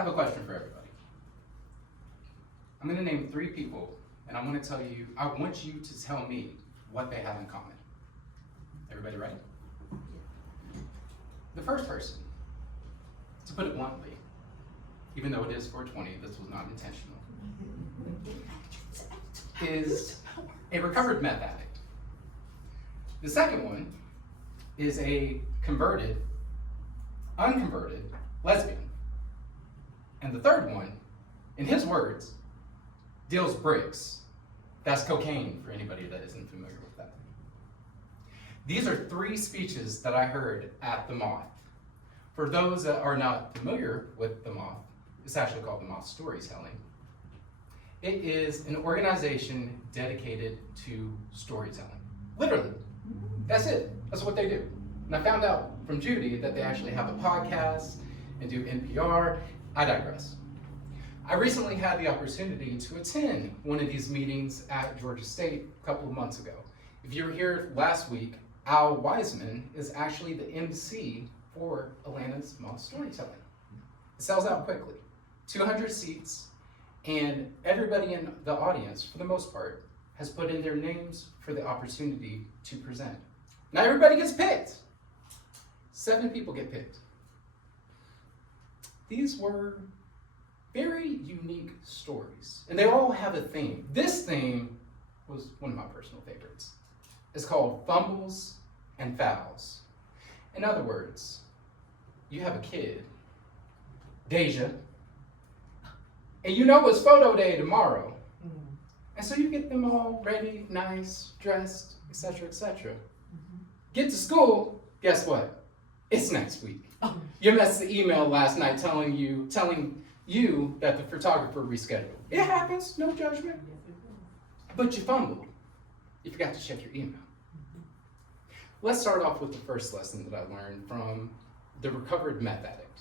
have a question for everybody. I'm going to name 3 people, and I want you to tell me what they have in common. Everybody ready? The first person, to put it bluntly, even though it is 420, this was not intentional, is a recovered meth addict. The second one is a unconverted lesbian. And the third one, in his words, deals bricks. That's cocaine for anybody that isn't familiar with that. These are 3 speeches that I heard at the Moth. For those that are not familiar with the Moth, it's actually called the Moth StorySlam. It is an organization dedicated to storytelling. Literally. That's it. That's what they do. And I found out from Judy that they actually have a podcast and do NPR. I digress. I recently had the opportunity to attend one of these meetings at Georgia State a couple of months ago. If you were here last week, Al Wiseman is actually the MC for Atlanta's Moth Storytelling. It sells out quickly. 200 seats, and everybody in the audience, for the most part, has put in their names for the opportunity to present. Not everybody gets picked. 7 people get picked. These were very unique stories, and they all have a theme. This theme was one of my personal favorites. It's called Fumbles and Fouls. In other words, you have a kid, Deja, and you know it's photo day tomorrow. And so you get them all ready, nice, dressed, etc., etc. Get to school, guess what? It's next week. You missed the email last night telling you that the photographer rescheduled. It happens, no judgment. But you fumbled. You forgot to check your email. Let's start off with the first lesson that I learned from the recovered meth addict.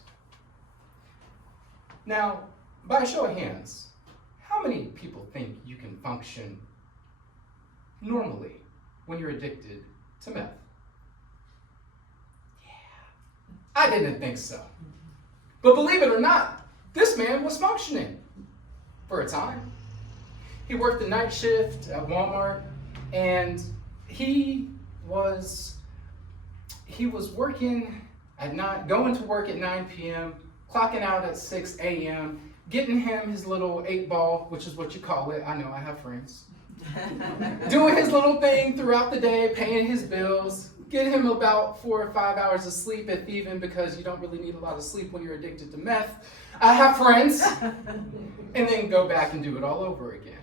Now, by a show of hands, how many people think you can function normally when you're addicted to meth? Yeah, I didn't think so. But believe it or not, this man was functioning for a time. He worked the night shift at Walmart, and he was working at night, going to work at 9 p.m., clocking out at 6 a.m., getting him his little 8-ball, which is what you call it. I know, I have friends. Doing his little thing throughout the day, paying his bills, getting him about 4 or 5 hours of sleep if even, because you don't really need a lot of sleep when you're addicted to meth. I have friends. And then go back and do it all over again.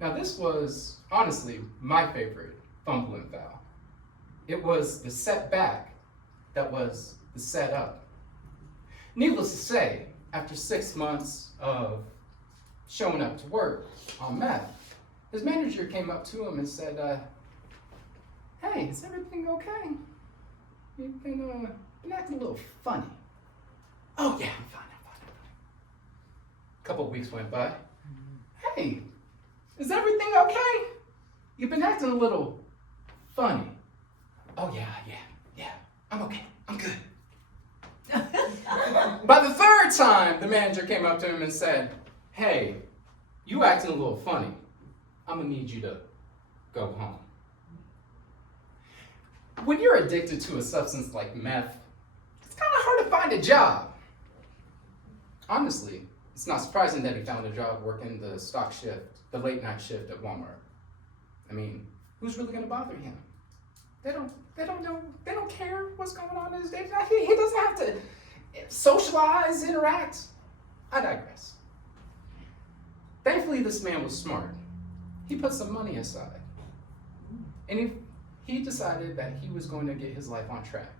Now this was, honestly, my favorite fumble and foul. It was the setback that was the setup. Needless to say, after 6 months of showing up to work on meth, his manager came up to him and said, hey, is everything okay? You've been acting a little funny. Oh yeah, I'm fine. A couple of weeks went by. Hey, is everything okay? You've been acting a little funny. Oh yeah, I'm okay, I'm good. By the 3rd time, the manager came up to him and said, hey, you acting a little funny. I'm gonna need you to go home. When you're addicted to a substance like meth, it's kind of hard to find a job. Honestly, it's not surprising that he found a job working the stock shift, the late night shift at Walmart. I mean, who's really gonna bother him? They don't know, they don't care what's going on in his day. He doesn't have to socialize, interact. I digress. Thankfully, this man was smart. He put some money aside. And he decided that he was going to get his life on track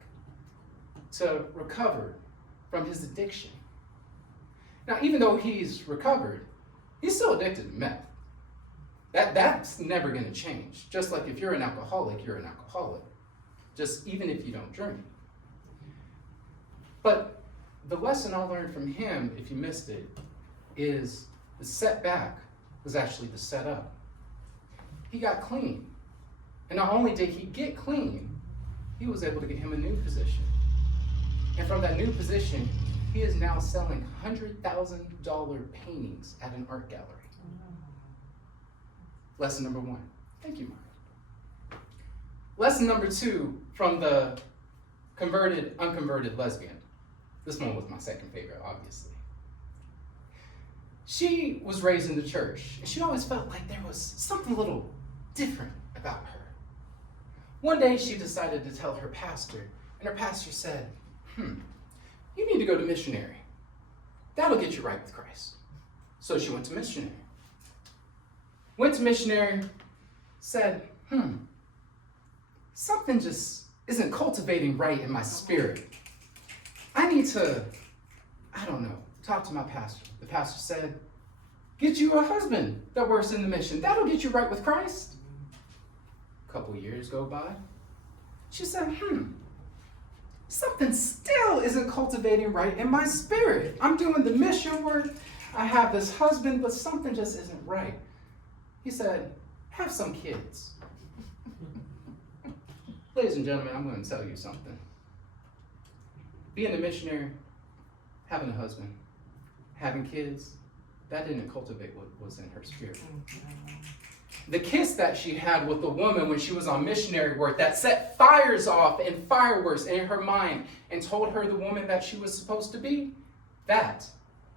to recover from his addiction. Now, even though he's recovered, he's still addicted to meth. That's never going to change. Just like if you're an alcoholic, you're an alcoholic. Just even if you don't drink. But the lesson I learned from him, if you missed it, is the setback was actually the setup. He got clean. And not only did he get clean, he was able to get him a new position. And from that new position, he he is now selling $100,000 paintings at an art gallery. Lesson number 1. Thank you, Mark. Lesson number 2 from the converted, unconverted lesbian. This one was my second favorite, obviously. She was raised in the church, and she always felt like there was something a little different about her. One day she decided to tell her pastor, and her pastor said, you need to go to missionary. That'll get you right with Christ. So she went to missionary. Said, something just isn't cultivating right in my spirit. I need to, talk to my pastor. The pastor said, get you a husband that works in the mission. That'll get you right with Christ. A couple years go by. She said, something still isn't cultivating right in my spirit. I'm doing the mission work. I have this husband, but something just isn't right. He said, have some kids. Ladies and gentlemen, I'm going to tell you something. Being a missionary, having a husband, having kids, that didn't cultivate what was in her spirit. The kiss that she had with the woman when she was on missionary work that set fires off and fireworks in her mind and told her the woman that she was supposed to be, that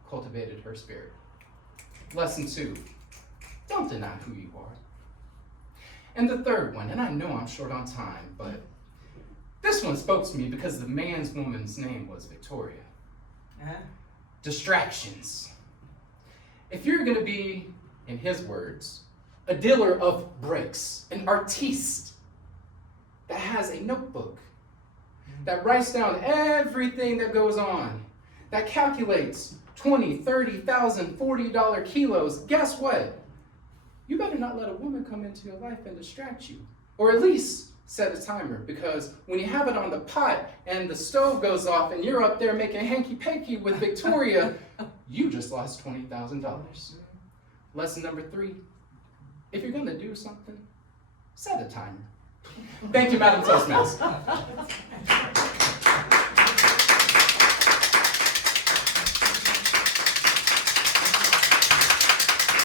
cultivated her spirit. Lesson 2, don't deny who you are. And the third one, and I know I'm short on time, but this one spoke to me because the woman's name was Victoria. Distractions. If you're going to be, in his words, a dealer of bricks, an artiste that has a notebook, that writes down everything that goes on, that calculates 20, 30,000, $40 kilos, guess what? You better not let a woman come into your life and distract you. Or at least set a timer, because when you have it on the pot and the stove goes off and you're up there making hanky-panky with Victoria, you just lost $20,000. Lesson number 3, if you're going to do something, set a timer. Thank you, Madam Toastmaster.